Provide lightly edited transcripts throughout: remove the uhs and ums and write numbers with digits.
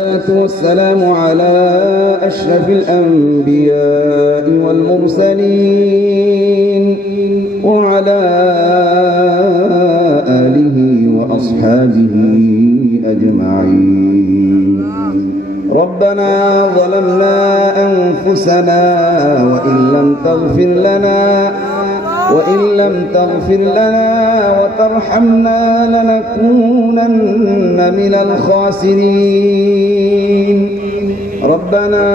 والصلاة والسلام على أشرف الأنبياء والمرسلين وعلى آله وأصحابه أجمعين. ربنا ظلمنا أنفسنا وإن لم تغفر لنا وترحمنا لنكونن من الخاسرين. ربنا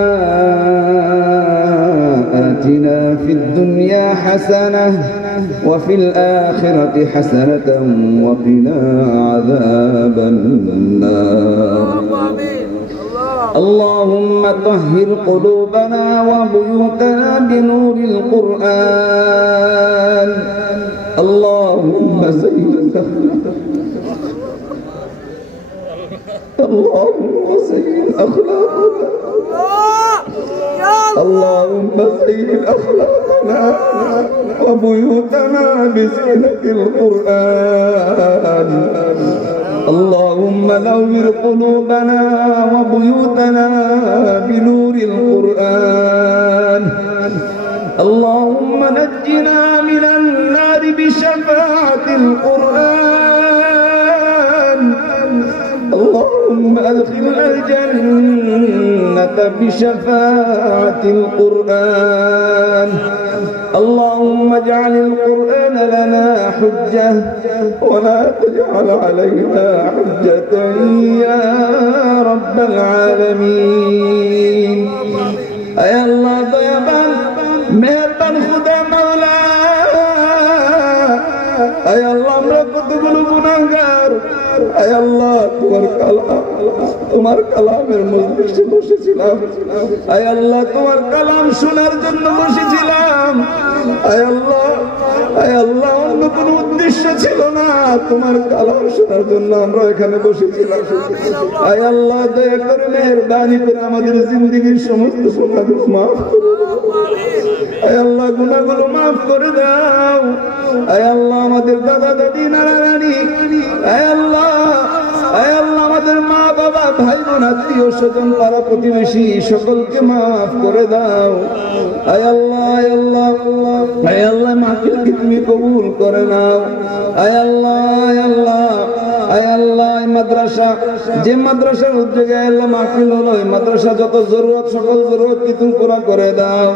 آتنا في الدنيا حسنة وفي الآخرة حسنة وقنا عذاب النار. اللهم طهر قلوبنا وبيوتنا بنور القرآن. اللهم زين أخلاقنا وبيوتنا بزينة القرآن. اللهم نور قلوبنا وبيوتنا بنور القرآن. اللهم نجنا من النار بشفاعة القرآن. اللهم أدخلنا الجنة بشفاعة القرآن. اللهم اجعل القرآن لنا حجة ولا تجعل علينا حجة يا رب العالمين. اے اللہ دیابان مہربان خدا مولا، اے اللہ আমরা কতগুলো গুনাহগার। اے আল্লাহ তোমার কালামের মজলিসে বসেছিলাম। اے আল্লাহ তোমার কালাম শোনার জন্য বসেছিলাম। اے আল্লাহ অন্য কোনো উদ্দেশ্য ছিল না, তোমার কালাম শোনার জন্য আমরা এখানে বসেছিলাম। اے আল্লাহ দয়া করে মেহেরবানি করে আমাদের জিন্দেগীর সমস্ত গুনাহগুলো মাফ করে দাও। اے আল্লাহ গুনাহগুলো মাফ করে দাও। اے আল্লাহ আমাদের দাদা দাদি নানা নানি, اے আল্লাহ আমাদের মা বাবা ভাই বোন আত্মীয় স্বজন পাড়া প্রতিবেশী সকলকে মাফ করে দাও। اے আল্লাহ মাহফিলকে তুমি কবুল করে নাও। اے আল্লাহ মাদ্রাসা, যে মাদ্রাসার উদ্যোগে আল্লাহ মাহফিল হলো, এই মাদ্রাসা যত জরুরত সকল জরুরত কি তুমি পুরা করে দাও।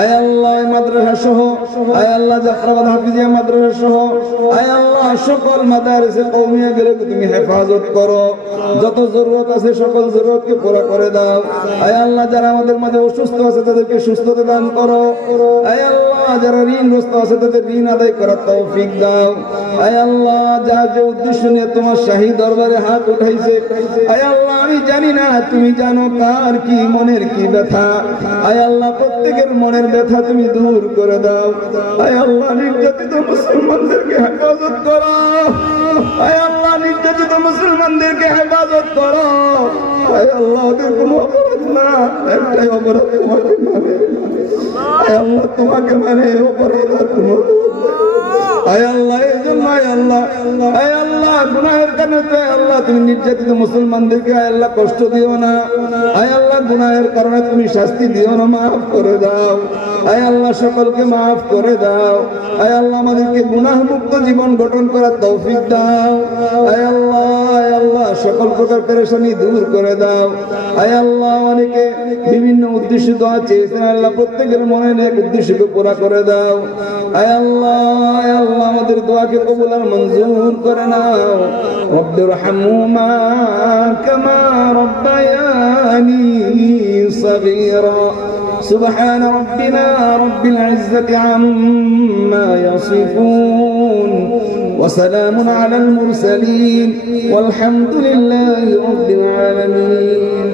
اے আল্লাহ মাদ্রাসা সহ, اے আল্লাহ জাফরাবাদ হাফিজিয়া মাদ্রাসা সহ, اے আল্লাহ সকল মাদারিসে কওমিয়া গুলোকে তুমি হেফাজত করো। যত জরুরত আছে সকল জরুরতকে পুরা করে দাও। اے আল্লাহ যারা আমাদের মাঝে অসুস্থ আছে তাদেরকে সুস্থতা দান করো। اے আল্লাহ যারা ঋণগ্রস্ত আছে তাদের ঋণ আদায় করার তৌফিক দাও। اے আল্লাহ যার যে উদ্দেশ্য নিয়ে তোমার শাহী দরবারে হাত উঠাইছে, اے আল্লাহ আমি জানি না, তুমি জানো কার কি মনের কি ব্যথা। اے আল্লাহ প্রত্যেকের মনের ব্যথা তুমি দূর করে দাও। اے আল্লাহ নির্যাতিত মুসলমানদেরকে হেফাজত করো। اے আল্লাহ নির্যাতিত মুসলমানদেরকে হেফাজত করো। اے আল্লাহ ওদের কোনো অপরাধ না, একটাই অপরাধ তোমাকে মানে। اے আল্লাহ তোমাকে মানে অপরাধ আর কোনো। اے আল্লাহ এই জন্য اے আল্লাহ গুনাহের কারণে আল্লাহ তুমি নির্যাতিত মুসলমানদেরকে اے আল্লাহ কষ্ট দিও না। اے আল্লাহ গুনাহের কারণে তুমি শাস্তি দিও না, মাফ করে দাও। اے আল্লাহ সকলকে মাফ করে দাও। اے আল্লাহ আমাদেরকে গুনাহ মুক্ত জীবন গঠন করার তৌফিক দাও। اے আল্লাহ সকল প্রকার পেরেশানি দূর করে দাও। اے আল্লাহ অনেকে বিভিন্ন উদ্দেশ্য দোয়া চেয়েছেন, আল্লাহ প্রত্যেকের মনে নেক উদ্দেশ্যকে পুরা করে দাও। اے আল্লাহ আমাদের দোয়াকে কবুল আর মঞ্জুর করে নাও। রব্বিরহামহুমা কামা রব্বায়ানি সগীরা। سبحان ربنا رب العزة عما يصفون وسلام على المرسلين والحمد لله رب العالمين.